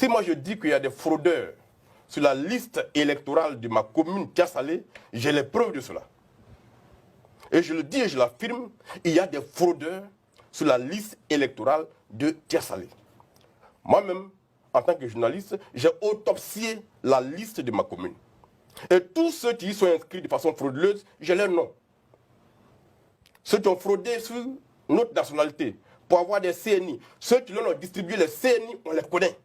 Si moi je dis qu'il y a des fraudeurs sur la liste électorale de ma commune Tia-Salé, j'ai les preuves de cela. Et je le dis et je l'affirme, il y a des fraudeurs sur la liste électorale de Tia-Salé. Moi-même, en tant que journaliste, j'ai autopsié la liste de ma commune. Et tous ceux qui y sont inscrits de façon frauduleuse, j'ai leur nom. Ceux qui ont fraudé sur notre nationalité pour avoir des CNI, ceux qui leur ont distribué les CNI, on les connaît.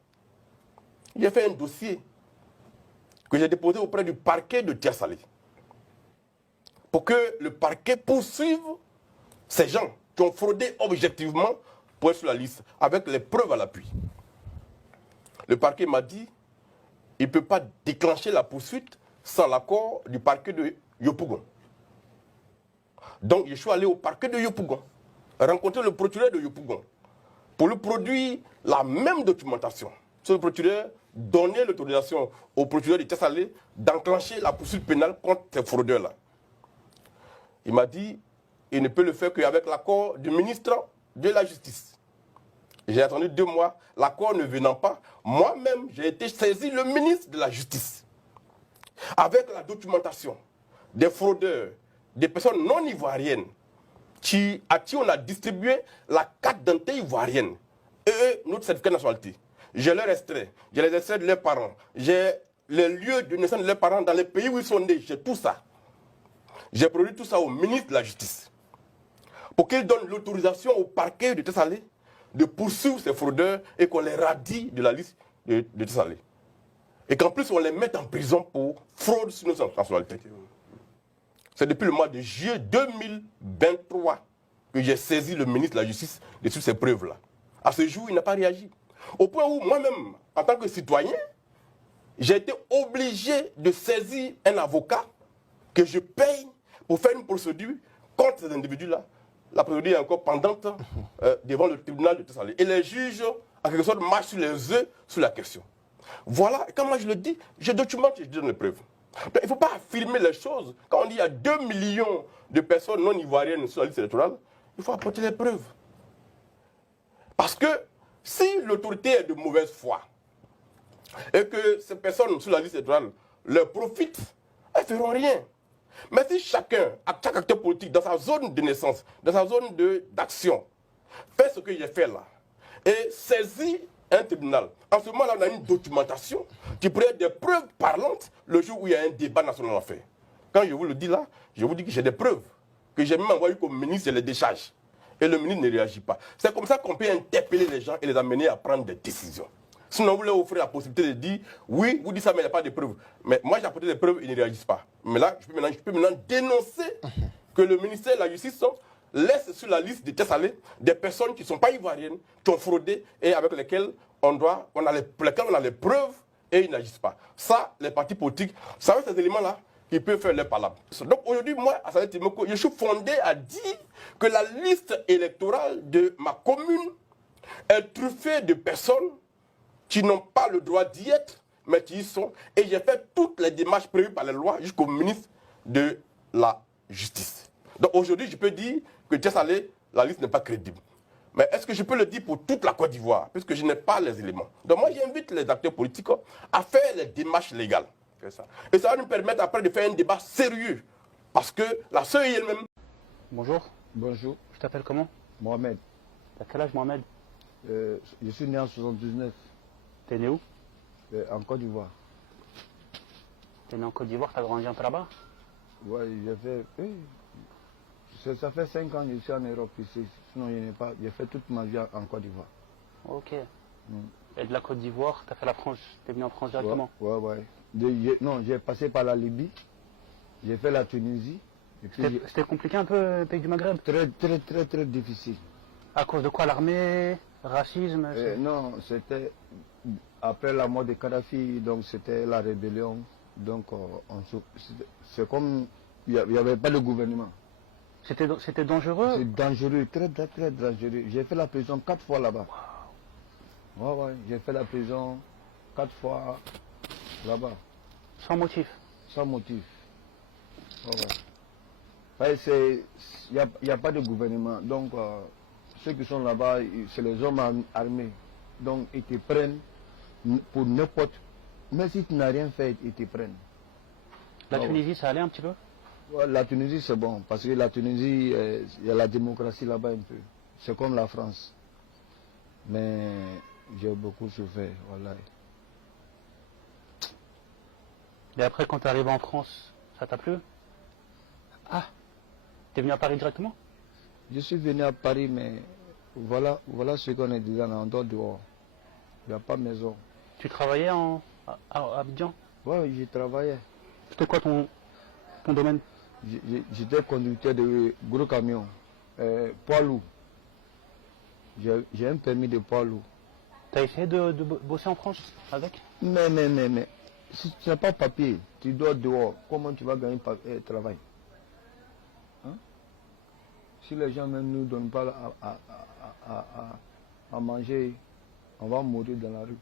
J'ai fait un dossier que j'ai déposé auprès du parquet de Tia-Salé pour que le parquet poursuive ces gens qui ont fraudé objectivement pour être sur la liste, avec les preuves à l'appui. Le parquet m'a dit qu'il ne peut pas déclencher la poursuite sans l'accord du parquet de Yopougon. Donc je suis allé au parquet de Yopougon, rencontrer le procureur de Yopougon, pour lui produire la même documentation. Ce procureur donnait l'autorisation au procureur de Tia-Salé d'enclencher la poursuite pénale contre ces fraudeurs-là. Il m'a dit qu'il ne peut le faire qu'avec l'accord du ministre de la Justice. J'ai attendu 2 mois, l'accord ne venant pas. Moi-même, j'ai été saisi le ministre de la Justice. Avec la documentation des fraudeurs, des personnes non ivoiriennes, à qui on a distribué la carte d'identité ivoirienne et notre certificat de nationalité. J'ai leurs extraits, j'ai les extraits de leurs parents, j'ai les lieux de naissance de leurs parents dans les pays où ils sont nés, j'ai tout ça. J'ai produit tout ça au ministre de la Justice pour qu'il donne l'autorisation au parquet de Tia-Salé de poursuivre ces fraudeurs et qu'on les radie de la liste de Tia-Salé. Et qu'en plus on les mette en prison pour fraude sur notre nationalité. C'est depuis le mois de juillet 2023 que j'ai saisi le ministre de la Justice de toutes ces preuves-là. À ce jour, il n'a pas réagi. Au point où moi-même, en tant que citoyen, j'ai été obligé de saisir un avocat que je paye pour faire une procédure contre ces individus-là. La procédure est encore pendante devant le tribunal de Tia-Salé. Et les juges, en quelque sorte, marchent sur les œufs sur la question. Voilà, et quand moi je le dis, je documente et je donne les preuves. Donc, il ne faut pas affirmer les choses. Quand on dit qu'il y a 2 millions de personnes non ivoiriennes sur la liste électorale, il faut apporter les preuves. Parce que si l'autorité est de mauvaise foi et que ces personnes sur la liste électorale leur profitent, elles ne feront rien. Mais si chaque acteur politique dans sa zone de naissance, dans sa zone d'action, fait ce que j'ai fait là, et saisit un tribunal, en ce moment-là, on a une documentation qui pourrait être des preuves parlantes le jour où il y a un débat national à faire. Quand je vous le dis là, je vous dis que j'ai des preuves, que j'ai même envoyé au ministre et les décharge. Et le ministre ne réagit pas. C'est comme ça qu'on peut interpeller les gens et les amener à prendre des décisions. Sinon, vous leur offrez la possibilité de dire, oui, vous dites ça, mais il n'y a pas de preuves. Mais moi, j'ai apporté des preuves, ils ne réagissent pas. Mais là, je peux maintenant dénoncer que le ministère de la Justice laisse sur la liste de Tia-Salé des personnes qui ne sont pas ivoiriennes, qui ont fraudé et avec lesquelles on a les preuves et ils n'agissent pas. Ça, les partis politiques, ça ces éléments-là qui peuvent faire leur palabre. Donc aujourd'hui, moi, à Salé Timoko, je suis fondé à dire que la liste électorale de ma commune est truffée de personnes qui n'ont pas le droit d'y être, mais qui y sont. Et j'ai fait toutes les démarches prévues par les lois jusqu'au ministre de la Justice. Donc aujourd'hui, je peux dire que Tia-Salé, la liste n'est pas crédible. Mais est-ce que je peux le dire pour toute la Côte d'Ivoire, puisque je n'ai pas les éléments? Donc moi, j'invite les acteurs politiques à faire les démarches légales. Ça. Et ça va nous permettre après de faire un débat sérieux. Parce que la CEI elle-même... Bonjour. Bonjour. Je t'appelle comment? Mohamed. T'as quel âge, Mohamed? Je suis né en 79. T'es né où? En Côte d'Ivoire. T'es né en Côte d'Ivoire, t'as grandi un peu là-bas? Ouais, ça fait 5 ans que je suis en Europe ici. Sinon, j'ai fait toute ma vie en Côte d'Ivoire. Ok. Et de la Côte d'Ivoire, t'as fait la France, t'es venu en France directement? Ouais. Non, j'ai passé par la Libye, j'ai fait la Tunisie. C'était compliqué un peu, le pays du Maghreb? Très difficile. À cause de quoi? L'armée? Racisme? Non, c'était après la mort de Kadhafi, donc c'était la rébellion. Donc c'est comme il n'y avait pas de gouvernement. C'était dangereux? C'est dangereux, très dangereux. J'ai fait la prison 4 fois là-bas. Ouais, j'ai fait la prison 4 fois là-bas. Sans motif? Sans motif. Ouais. Il n'y a pas de gouvernement. Donc, ceux qui sont là-bas, c'est les hommes armés. Donc, ils te prennent pour n'importe. Mais si tu n'as rien fait, ils te prennent. La Ah ouais. Tunisie, ça allait un petit peu? Ouais, la Tunisie, c'est bon, parce que la Tunisie, il y a la démocratie là-bas un peu. C'est comme la France. Mais j'ai beaucoup souffert, voilà. Et après, quand tu es arrivé en France, ça t'a plu? Ah, T'es venu à Paris directement? je suis venu à Paris, mais voilà ce qu'on est déjà en dehors. Il n'y a pas de maison. Tu travaillais à Abidjan? Ouais, j'y travaillais. C'était quoi ton domaine? J'étais conducteur de gros camions, poids lourd. J'ai un permis de poids lourd. T'as essayé de bosser en France avec? Mais, si tu n'as pas de papier, tu dois dehors, comment tu vas gagner travail? Hein? Si les gens même ne nous donnent pas à manger, on va mourir dans la rue.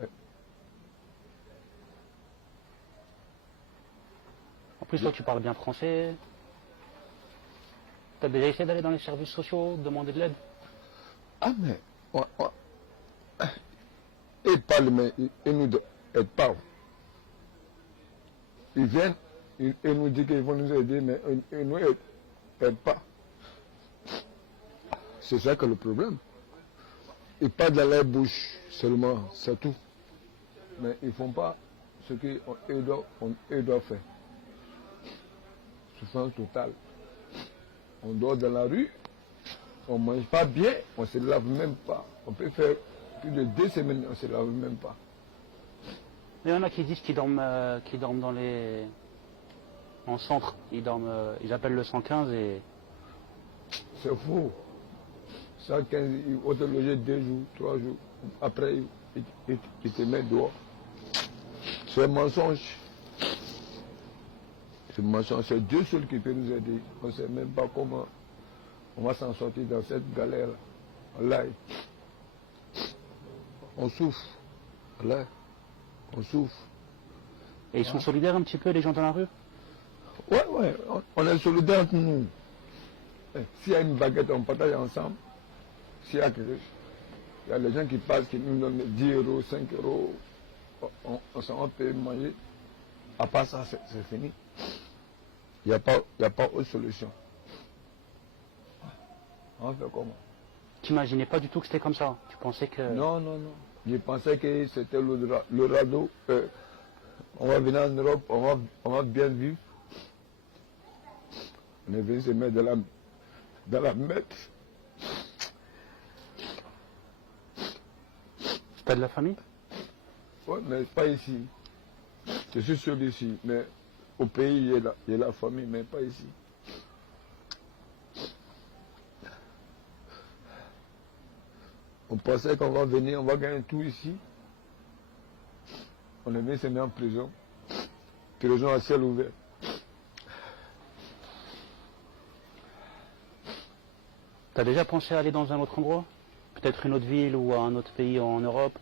Ouais. En plus, toi, tu parles bien français. T'as déjà essayé d'aller dans les services sociaux, demander de l'aide? Ah mais, ils parlent, mais ils nous aident pas. Ils viennent, ils nous disent qu'ils vont nous aider, mais ils ne nous aident pas. C'est ça que le problème. Ils parlent dans leur bouche seulement, c'est tout. Mais ils ne font pas ce qu'ils doivent faire. Souffrance totale. On dort dans la rue, on ne mange pas bien, on ne se lave même pas. On peut faire plus de 2 semaines, on ne se lave même pas. Il y en a qui disent qu'ils dorment en centre. Ils appellent le 115 et C'est faux. 115, ils vont te loger 2 jours, 3 jours. Après, ils te mettent dehors. C'est un mensonge. C'est un mensonge. C'est Dieu seul qui peut nous aider. On ne sait même pas comment on va s'en sortir dans cette galère. Là, on souffre. Là, on souffre. ils sont solidaires un petit peu, les gens dans la rue? Ouais, on est solidaires entre nous. S'il y a une baguette, on partage ensemble. S'il y a quelque chose, il y a les gens qui passent, qui nous donnent 10 euros, 5 euros. On peut manger. À part ça, c'est fini. Il n'y a pas autre solution. On fait comment? Tu n'imaginais pas du tout que c'était comme ça? Tu pensais que... Non. Je pensais que c'était le radeau. On va venir en Europe, on va bien vivre. On est venu se mettre dans la merde. T'as de la famille? Oui, mais pas ici. Je suis sûr d'ici, mais au pays, il y a la famille, mais pas ici. On pensait qu'on va venir, on va gagner tout ici. On est venu se mettre en prison. Prison à ciel ouvert. T'as déjà pensé à aller dans un autre endroit? Peut-être une autre ville ou un autre pays en Europe?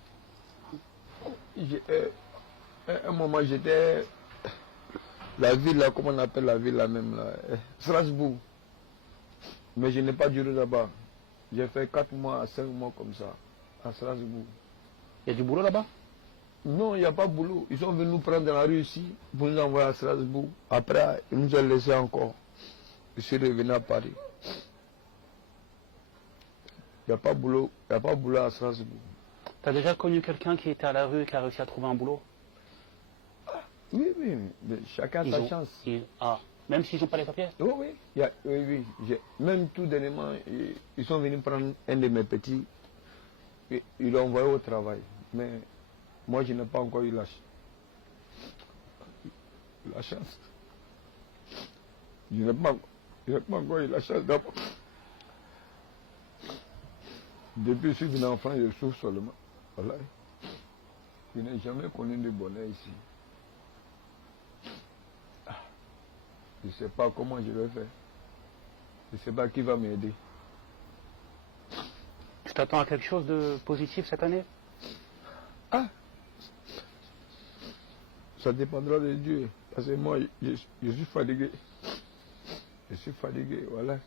À un moment, j'étais... La ville, là, comment on appelle la ville, là même, là, Strasbourg. Mais je n'ai pas duré là-bas. J'ai fait 4 mois à 5 mois comme ça, à Strasbourg. Il y a du boulot là-bas? Non, il n'y a pas de boulot. Ils sont venus nous prendre dans la rue ici pour nous envoyer à Strasbourg. Après, ils nous ont laissés encore. Je suis revenu à Paris. Il n'y a pas de boulot à Strasbourg. T'as déjà connu quelqu'un qui était à la rue et qui a réussi à trouver un boulot? Oui, mais chacun a sa chance. Même s'ils n'ont pas les papiers? Oui. Même tout dernièrement, ils sont venus prendre un de mes petits. Et ils l'ont envoyé au travail. Mais moi, je n'ai pas encore eu la chance. Je n'ai pas encore eu la chance d'abord. Depuis que je suis venu en France, je souffre seulement. Voilà. Je n'ai jamais connu de bonheur ici. Je ne sais pas comment je vais faire. Je ne sais pas qui va m'aider. Tu t'attends à quelque chose de positif cette année? Ça dépendra de Dieu. Parce que moi, je suis fatigué. Je suis fatigué, voilà.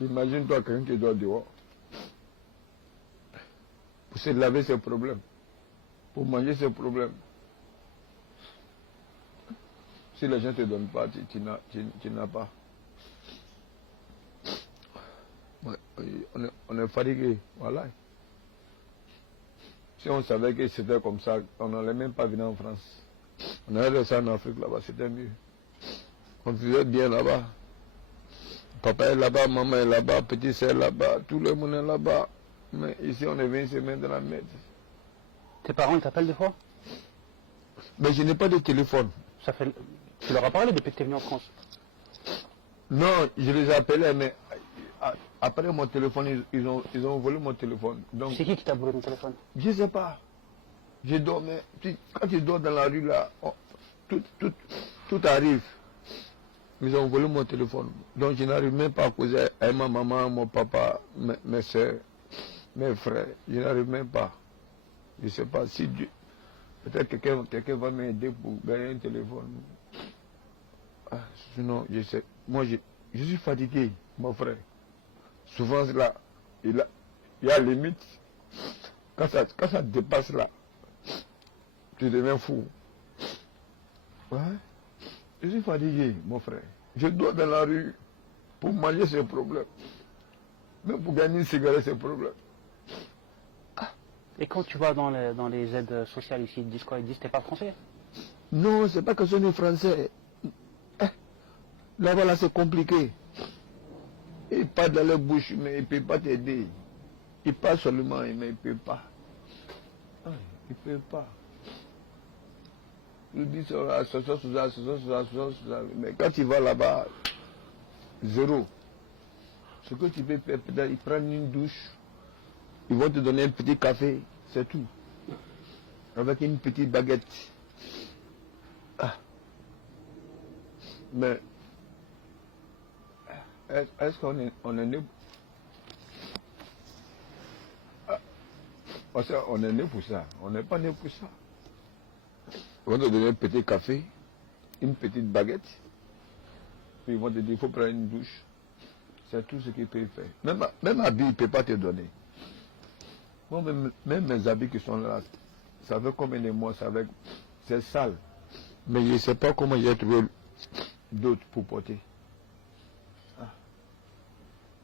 Imagine-toi quelqu'un qui doit dehors. Pour se laver, c'est problème. Pour manger, c'est problème. Si les gens ne te donnent pas, tu n'as pas. Ouais, on est fatigué, voilà. Si on savait que c'était comme ça, on n'allait même pas venir en France. On allait rester en Afrique là-bas, c'était mieux. On vivait bien là-bas. Papa est là-bas, maman est là-bas, petit sœur est là-bas, tout le monde est là-bas. Mais ici, on est venu se mettre dans la merde. Tes parents, ils t'appellent des fois? Mais je n'ai pas de téléphone. Tu leur as parlé depuis que tu es venu en France? Non, je les appelais, mais après mon téléphone, ils ont volé mon téléphone. Donc, C'est qui t'a volé ton téléphone? je ne sais pas. Je dormais. Quand tu dors dans la rue là, tout arrive. Ils ont volé mon téléphone. Donc je n'arrive même pas à causer avec ma maman, mon papa, mes soeurs, mes frères. Je n'arrive même pas. Je ne sais pas si Dieu. Peut-être quelqu'un va m'aider pour gagner un téléphone. Ah, sinon, je sais. Moi, je suis fatigué, mon frère. Souvent, là, il y a limite. Quand ça dépasse là, tu deviens fou. Ouais. Je suis fatigué, mon frère. Je dors dans la rue. Pour manger, c'est un problème. Même pour gagner une cigarette, c'est un problème. Et quand tu vas dans les aides sociales ici, ils te disent quoi? Ils te disent t'es pas français? Non, c'est pas que ce n'est français. Là-bas, là, c'est compliqué. Ils parlent dans leur bouche, mais ils ne peuvent pas t'aider. Ils parlent seulement, mais ils ne peuvent pas. Ils ne peuvent pas. Ils disent mais quand tu vas là-bas, zéro. Ce que tu peux faire, peut-être ils prennent une douche, ils vont te donner un petit café, c'est tout. Avec une petite baguette. Mais est-ce qu'on est né on est né pour ça. On n'est pas né pour ça. Ils vont te donner un petit café, une petite baguette, puis ils vont te dire il faut prendre une douche. C'est tout ce qu'ils peuvent faire. Même habits, ils ne peuvent pas te donner. Moi, même mes habits qui sont là, ça fait combien de mois, c'est sale. Mais je ne sais pas comment j'ai trouvé d'autres pour porter.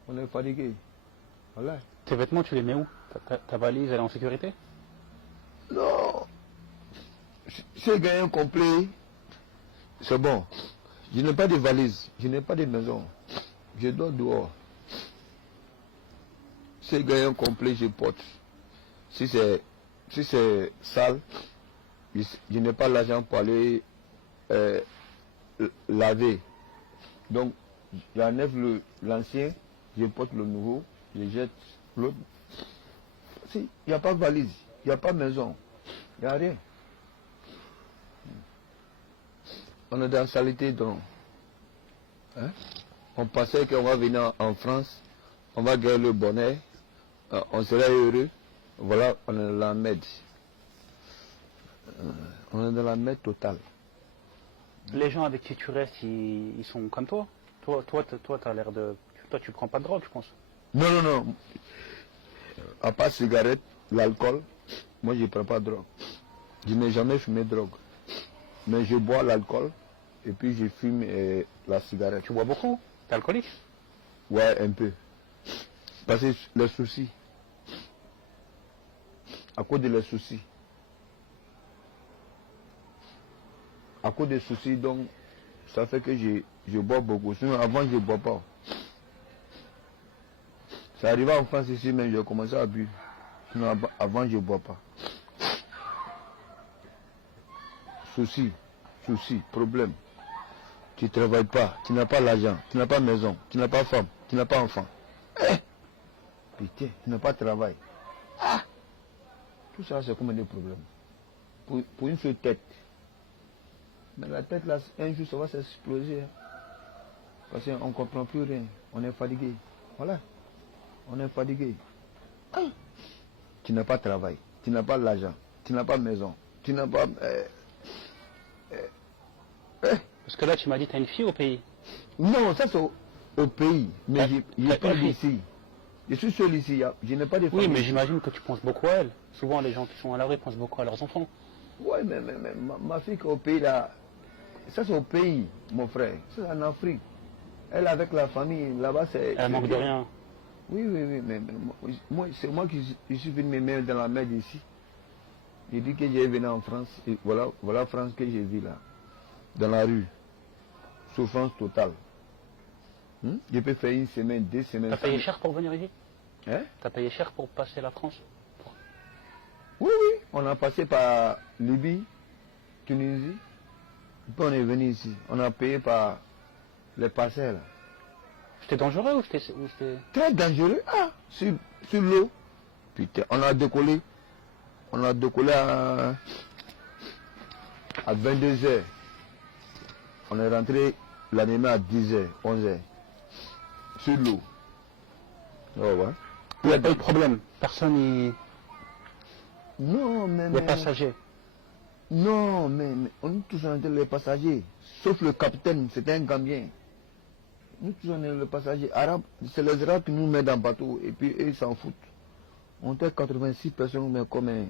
On est fatigué. Voilà. Tes vêtements, tu les mets où? Ta valise, elle est en sécurité? Non. Si j'ai un complet, c'est bon. Je n'ai pas de valise, je n'ai pas de maison. Je dors dehors. Si j'ai un complet, je porte. Si c'est sale, je n'ai pas l'argent pour aller laver. Donc, j'enlève l'ancien, je porte le nouveau, je jette l'autre. Si, il n'y a pas de valise, il n'y a pas de maison, il n'y a rien. On est dans la saleté, donc. Hein? On pensait qu'on va venir en France, on va gagner le bonheur, on serait heureux. Voilà, on est dans la merde. On est dans la merde totale. Les gens avec qui tu restes, ils sont comme toi? Toi, t'as l'air de... Toi, tu prends pas de drogue, je pense. Non. À part cigarette, l'alcool, moi je ne prends pas de drogue. Je n'ai jamais fumé de drogue. Mais je bois l'alcool et puis je fume la cigarette. Tu bois beaucoup? T'es alcoolique? Ouais, un peu. Parce que les soucis. À cause des soucis. À cause des soucis, donc, ça fait que je bois beaucoup. Sinon, avant, je ne bois pas. C'est arrivé en France ici, mais j'ai commencé à boire. Sinon, avant, je ne bois pas. Soucis, problème. Tu ne travailles pas, tu n'as pas l'argent, tu n'as pas maison, tu n'as pas femme, tu n'as pas enfant. Putain, tu n'as pas de travail. Tout ça, c'est comme des problèmes. Pour une seule tête. Mais la tête, là, un jour, ça va s'exploser. Parce qu'on ne comprend plus rien. On est fatigué. Voilà. On est fatigué. Tu n'as pas de travail. Tu n'as pas l'argent. Tu n'as pas de maison. Tu n'as pas... Parce que là, tu m'as dit, t'as une fille au pays. Non, ça c'est au pays. Mais je parle d'ici. Je suis seul ici, je n'ai pas de famille. Oui, mais j'imagine que tu penses beaucoup à elle. Souvent, les gens qui sont à la rue pensent beaucoup à leurs enfants. Ouais, mais ma fille qui est au pays là, ça c'est au pays, mon frère. C'est en Afrique. Elle avec la famille, là-bas c'est... Elle manque de rien. Oui, mais moi, c'est moi qui je suis venu me mettre dans la mer d'ici. J'ai dit que j'ai venu en France, et voilà France que j'ai vu là, dans la rue. Souffrance totale. Je peux faire une semaine, 2 semaines. T'as payé cher pour venir ici? Hein? T'as payé cher pour passer la France? Oui, on a passé par Libye, Tunisie, puis on est venu ici. On a payé par les parcelles. C'était dangereux ou c'était... Très dangereux, sur l'eau. Putain, on a décollé à 22h. On est rentré la nuit à 10h, 11h. Sur l'eau. Oh, ouais. Il n'y a pas eu de problème. Personne n'y... Non, mais... Les passagers. Non, mais on est tous en train les passagers. Sauf le capitaine, c'était un Gambien. Nous tous on est les passagers arabes. C'est les Arabes qui nous mettent dans le bateau et puis eux ils s'en foutent. On était 86 personnes, mais comme un...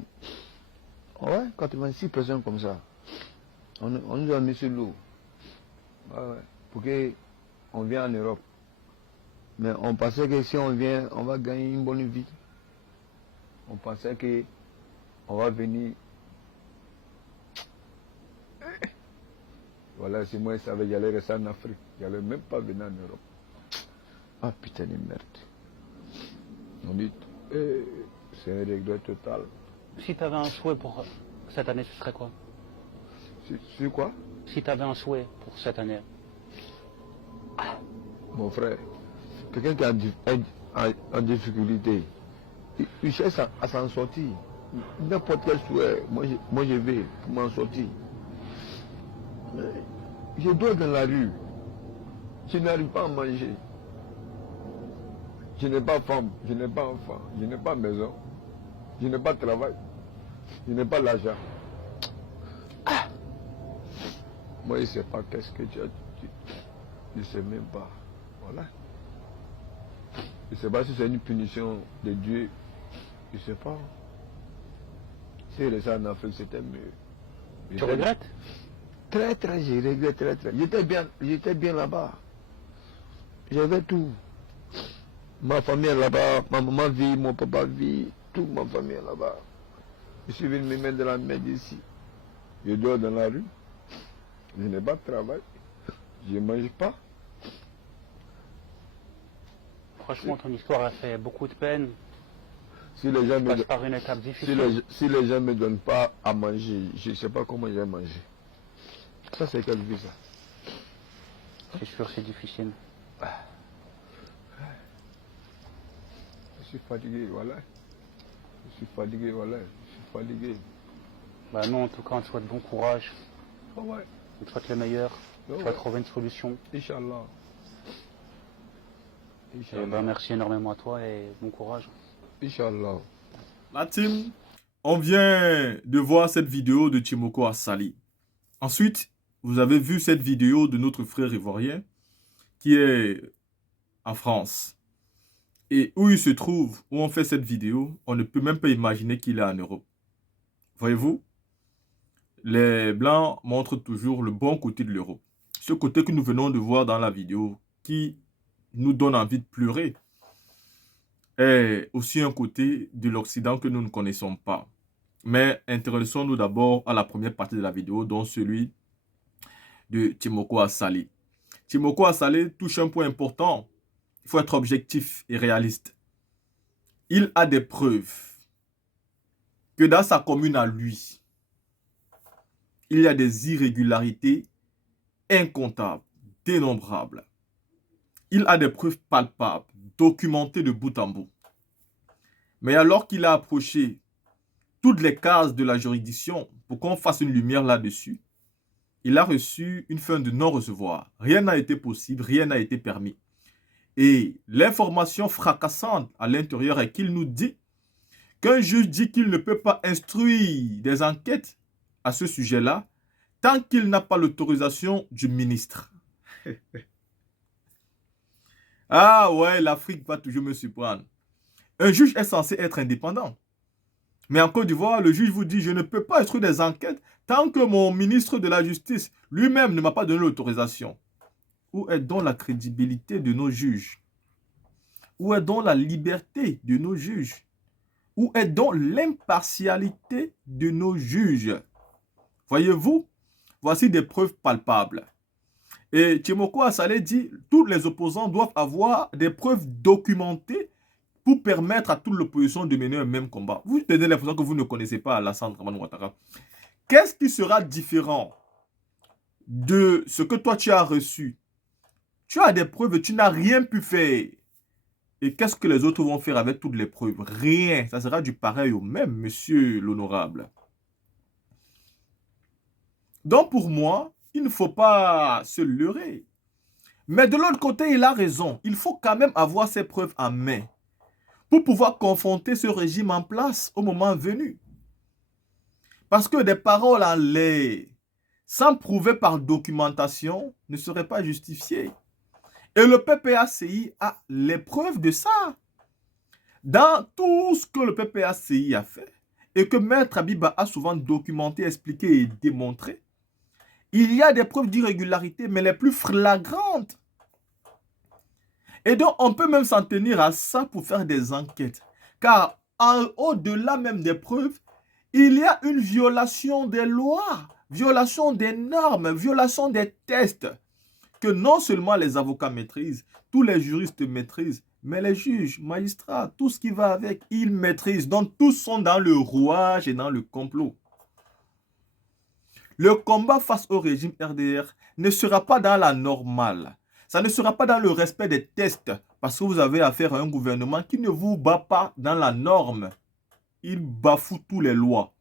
Ouais, 86 personnes comme ça. On nous a mis sur l'eau. Ouais, pour qu'on vienne en Europe. Mais on pensait que si on vient, on va gagner une bonne vie. On pensait que on va venir. Voilà, si moi je savais, j'allais rester en Afrique. J'allais même pas venir en Europe. Ah putain de merde. On dit, c'est un regret total. Si tu avais un souhait pour cette année, ce serait quoi? Sur quoi? Si tu avais un souhait pour cette année. Mon frère, quelqu'un qui est en difficulté, il cherche à s'en sortir. N'importe quel souhait, moi je vais pour m'en sortir. Je dors dans la rue. Je n'arrive pas à manger. Je n'ai pas femme, je n'ai pas enfant, je n'ai pas maison, je n'ai pas de travail, je n'ai pas l'argent. Moi, je ne sais pas qu'est-ce que tu as dit. Je ne sais même pas. Voilà. Je ne sais pas si c'est une punition de Dieu. Je ne sais pas. Si je restais en Afrique, c'était mieux. Tu regrettes? Très, je regrette très. J'étais bien là-bas. J'avais tout. Ma famille est là-bas, ma maman vit, mon papa vit, toute ma famille est là-bas. Je suis venu me mettre dans la mer d'ici. Je dors dans la rue. Je n'ai pas de travail. Je ne mange pas. Franchement, ton histoire a fait beaucoup de peine. Si les gens Tu me passes par une étape difficile. si les gens me donnent pas à manger, je ne sais pas comment je vais manger. Ça, c'est quelle vie, ça? C'est sûr, c'est difficile. Je suis fatigué, voilà. Je suis fatigué, voilà. Je suis fatigué. Bah non, en tout cas, on te souhaite bon courage. Oh ouais. On te souhaite le meilleur. Oh Tu vas ouais. trouver une solution. Inch'Allah. Et bah, merci énormément à toi et bon courage. Inch'Allah. La team, on vient de voir cette vidéo de Tchimoko Asali. Ensuite, vous avez vu cette vidéo de notre frère ivoirien qui est en France. Et où il se trouve, où on fait cette vidéo, on ne peut même pas imaginer qu'il est en Europe. Voyez-vous, les Blancs montrent toujours le bon côté de l'Europe. Ce côté que nous venons de voir dans la vidéo, qui nous donne envie de pleurer, est aussi un côté de l'Occident que nous ne connaissons pas. Mais intéressons-nous d'abord à la première partie de la vidéo, dont celui de Tchimoko Asali. Tchimoko Asali touche un point important. Il faut être objectif et réaliste. Il a des preuves que dans sa commune à lui, il y a des irrégularités incomptables, dénombrables. Il a des preuves palpables, documentées de bout en bout. Mais alors qu'il a approché toutes les cases de la juridiction pour qu'on fasse une lumière là-dessus, il a reçu une fin de non-recevoir. Rien n'a été possible, rien n'a été permis. Et l'information fracassante à l'intérieur est qu'il nous dit qu'un juge dit qu'il ne peut pas instruire des enquêtes à ce sujet-là tant qu'il n'a pas l'autorisation du ministre. Ah ouais, l'Afrique va toujours me surprendre. Un juge est censé être indépendant. Mais en Côte d'Ivoire, le juge vous dit, je ne peux pas instruire des enquêtes tant que mon ministre de la Justice lui-même ne m'a pas donné l'autorisation. Où est donc la crédibilité de nos juges? Où est donc la liberté de nos juges? Où est donc l'impartialité de nos juges? Voyez-vous, voici des preuves palpables. Et Tchémoko Saleh dit, tous les opposants doivent avoir des preuves documentées pour permettre à toute l'opposition de mener un même combat. Vous tenez l'impression que vous ne connaissez pas Alassane Dramane Ouattara. Qu'est-ce qui sera différent de ce que toi tu as reçu? Tu as des preuves et tu n'as rien pu faire. Et qu'est-ce que les autres vont faire avec toutes les preuves? Rien. Ça sera du pareil au même, monsieur l'honorable. Donc pour moi, il ne faut pas se leurrer. Mais de l'autre côté, il a raison. Il faut quand même avoir ces preuves en main pour pouvoir confronter ce régime en place au moment venu. Parce que des paroles en l'air, sans prouver par documentation, ne seraient pas justifiées. Et le PPACI a les preuves de ça. Dans tout ce que le PPACI a fait, et que Maître Abiba a souvent documenté, expliqué et démontré, il y a des preuves d'irrégularité, mais les plus flagrantes. Et donc, on peut même s'en tenir à ça pour faire des enquêtes. Car au-delà même des preuves, il y a une violation des lois, violation des normes, violation des tests que non seulement les avocats maîtrisent, tous les juristes maîtrisent, mais les juges, magistrats, tout ce qui va avec, ils maîtrisent. Donc, tous sont dans le rouage et dans le complot. Le combat face au régime RDR ne sera pas dans la normale. Ça ne sera pas dans le respect des tests, parce que vous avez affaire à un gouvernement qui ne vous bat pas dans la norme. Il bafoue toutes les lois.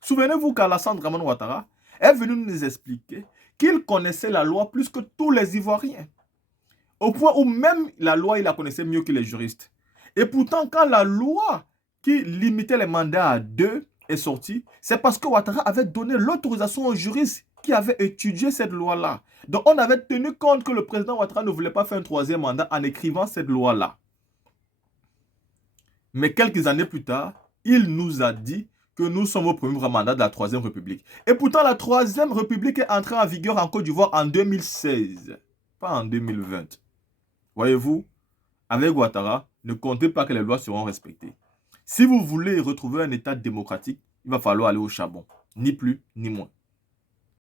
Souvenez-vous qu'Alassane Dramane Ouattara est venu nous expliquer qu'il connaissait la loi plus que tous les Ivoiriens. Au point où même la loi, il la connaissait mieux que les juristes. Et pourtant, quand la loi qui limitait les mandats à 2 est sortie, c'est parce que Ouattara avait donné l'autorisation aux juristes qui avaient étudié cette loi-là. Donc, on avait tenu compte que le président Ouattara ne voulait pas faire un 3e mandat en écrivant cette loi-là. Mais quelques années plus tard, il nous a dit que nous sommes au premier mandat de la 3e République. Et pourtant, la 3e République est entrée en vigueur en Côte d'Ivoire en 2016, pas en 2020. Voyez-vous, avec Ouattara, ne comptez pas que les lois seront respectées. Si vous voulez retrouver un État démocratique, il va falloir aller au charbon, ni plus ni moins.